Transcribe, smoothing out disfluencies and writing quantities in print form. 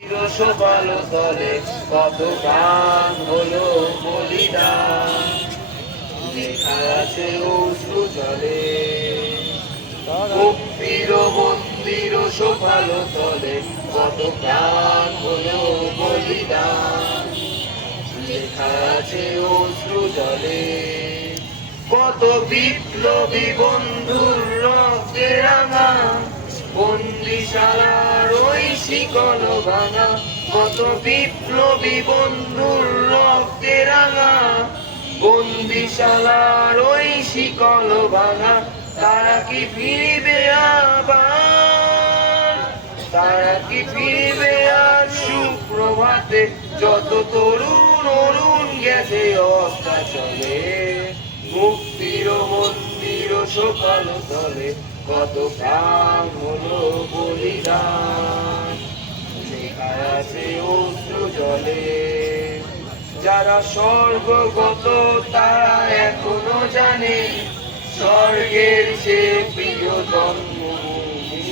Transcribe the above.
চিরসোপাল তলে কত গান হলো বলিদান, লেখা আছে অশ্রু জলে। মুক্তির মন্দির সোপাল তলে কত গান হলো বলিদান, লেখা আছে অশ্রু জলে। কত বিপ্লবী বন্ধুর রক্তে রাঙা বন্দিশালার ওই শিকল ভাঙা, কত বিপ্লবী বন্ধুর রক্তে রাঙা বন্দিশালার ওই শিকল ভাঙা। তারা কি ফিরবে আবার, তারা কি ফিরবে আর সুপ্রভাতে, যত তরুণ অরুণ গেছে অস্তাচলে। মুক্তির মন্দির সকাল তলে কত প্রাণ হলো বলিদান, লেখা আছে অশ্রু জলে। যারা স্বর্গগত তারা এখনো জানে স্বর্গের চেয়ে প্রিয় জন্মভূমি।